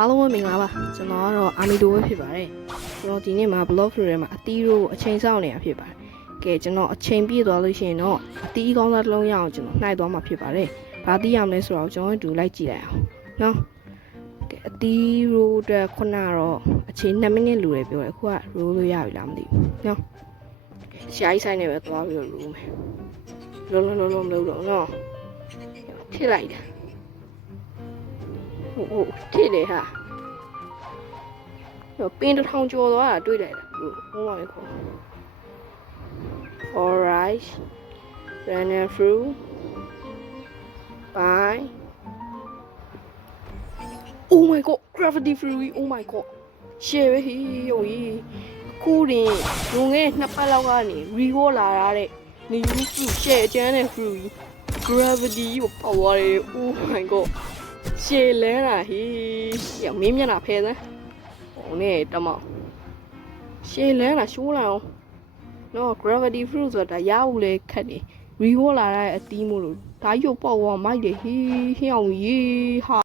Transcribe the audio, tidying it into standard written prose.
အားလုံးပဲမင်္ဂလာပါကျွန်တော်ကတော့အာမီတိုပဲဖြစ်ပါတယ်ကျွန်တော်ဒီနေ့မှာ blog တွေမှာအတီးတို့အချိန်စောင့်နေတာဖြစ်ပါတယ်ကဲကျွန်တော်အချိန်ပြည့်သွားလို့ရှိရင်တော့အတီးကောင်းသားတစ်လုံးရအောင်ကျွန်တော်နှိုက်သွားမှာဖြစ်ပါတယ်ဘာတီးရမလဲဆိုတော့ကျွန်တော်တို့လိုက်ကြည့်လိုက်အောင်နော်ကဲအတီးရိုးအတွက်ခုနကတော့အချိန်2မိနစ်လိုတယ်ပြောတယ်အခုကရိုးလို့ရပြီလားမသိဘူးနော်ရှားကြီးဆိုင်နေပဲသွားပြီးတော့ရိုးမယ်လုံးမလုပ်တော့နော်ထည့်လိုက်တာဟုတ်ထည့်တယ်ဟာပင်တစ်ထောင်ကျော်သွားတာတွေ့လိုက်တာဟိုမှာပဲခေါ် alright banana fruit bye oh my god gravity fruit oh my god ရှယ်ပဲဟေးယောခုတင်လုံငယ်နှစ်ပတ်လောက်ကနေ reward လာရတဲ့ new fruit ရှယ်အကျန်းတဲ့ fruit gravity ကိုပေါက်သွားတယ် oh my god ရှယ်လဲတာဟေးရမင်းမျက်နှာဖဲစမ်းဟိုနဲ့တမောင်ရှယ်လဲတာရှိုးလာအောင်နော် gravity fruit ဆိုတာရဘူးလေခက်တယ် reward လာတဲ့အတီးမို့လို့ဒါရုပ်ပေါက်သွားမိုက်တယ်ဟေးဟင်းအောင်ရေးဟာ